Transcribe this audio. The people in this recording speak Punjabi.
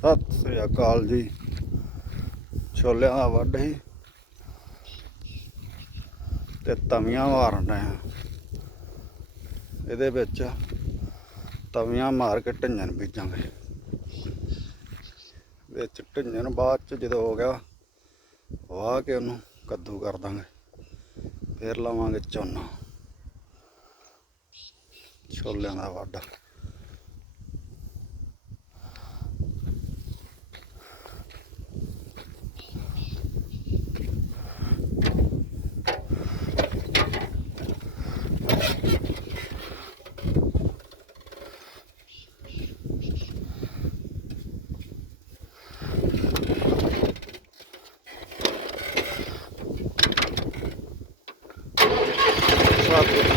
ਸਤਿ ਸ੍ਰੀ ਅਕਾਲ ਜੀ। ਛੋਲਿਆਂ ਦਾ ਵੱਢ ਹੀ ਤੇ ਤਵੀਆਂ ਮਾਰਨ ਆ। ਇਹਦੇ ਵਿੱਚ ਤਵੀਆਂ ਮਾਰ ਕੇ ਢੰਜਨ ਬੀਜਾਂਗੇ। ਵਿੱਚ ਢੰਜਨ ਬਾਅਦ ਚ ਜਦੋਂ ਹੋ ਗਿਆ, ਵਾਹ ਕੇ ਉਹਨੂੰ ਕੱਦੂ ਕਰ ਦਾਂਗੇ। ਫਿਰ ਲਾਵਾਂਗੇ ਝੋਨਾ ਛੋਲਿਆਂ ਦਾ ਵੱਢ। багато.